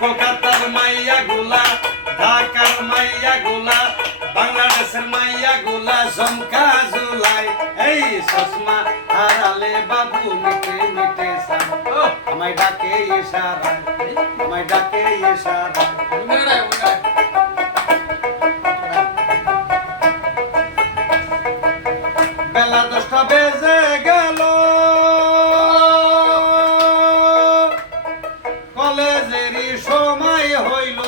কলকাতার মাইয়া গুলা, ঢাকার মাইয়া গুলা, বাংলাদেশের মাইয়া গুলা, জমকা জুলাই। এই চশমা হারালে বাবু মিটে মিটে আমায় ডাকে ইশারা, আমায় ডাকে ইশারা। বেলা দশটা বেজে কলেজেরই সময় হইল।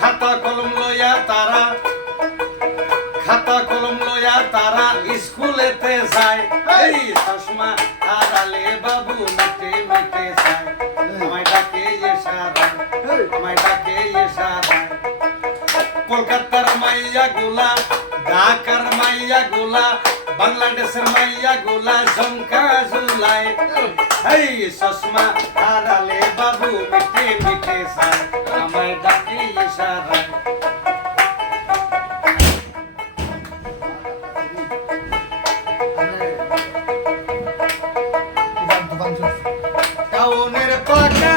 খাতা কলম লইয়া তারা খাতা কলম লইয়া তারা স্কুলেতে যায়। এই চশমা হারালে বাবু মিটে মিটে যায়। আমায় ডাকে ইশারা আমায় ডাকে ইশারা কলকাতার মাইয়া গুলা ঢাকার মাইয়া গুলা বাংলাদেশের মাইয়া গুলা ঝমকা জুলাই এই চশমা হারালে বাবু মিঠে মিঠে সার আমায় ডাকি ইশারায়। টাউনের পাকা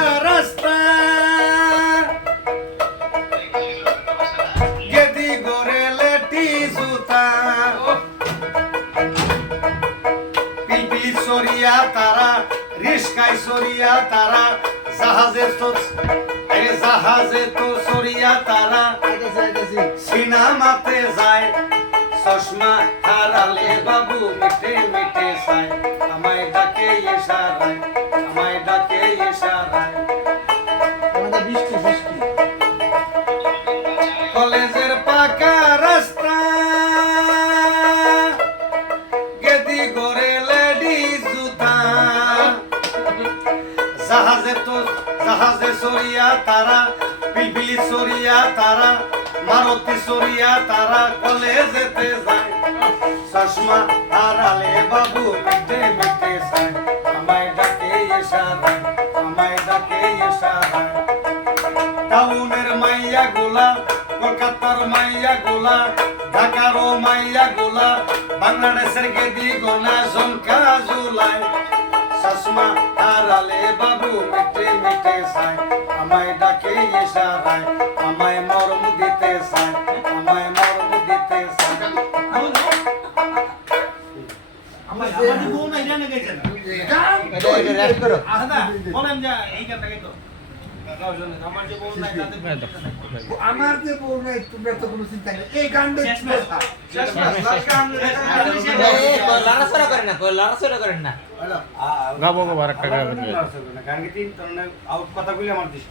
সরিয়া তারা রিস্কায় সরিয়া তারা জাহাজে তো আরে জাহাজে তো সরিয়া তারা। সিনেমাতে যায়, চশমা হারালে বাবু মিটে মিটে চায়, আমায় ডাকে ইশারায়। জাহাজে তো জাহাজে সরিয়া তারা পিলপিলি সরিয়া তারা, মারুতি সরিয়া তারা কলেজেতে যায়। চশমা হারালে বাবু মিটে মিটে চায় আমায় ডাকে ইশারায় আমায় ডাকে ইশারায় টাউনের মাইয়া গোলা, কলকাতার মাইয়া গোলা ঢাকার মাইয়া গোলা, বাংলাদেশের গেদি গোনা জমকা জুলাই চশমা হারালে বাবু মিটে মিটে চায় আমায় ডাকে ইশারায় আমায় মরম দিতে চায় আমায় মরম দিতে চায় আমার আমাদের বউ না এটা নাকি গেছে আদা বলেন যে এই গানটা গাইতো আমার যে বউ নাই তাতে আমার যে বউ নাই তোমরা তো কোনো চিন্তা নেই এই গানটা গান লড়াচড়া করেন না লড়াচড়া করেন না গাবো গাবো আর একটা গাবো গান কি তিন কথাগুলি আমার দৃষ্টি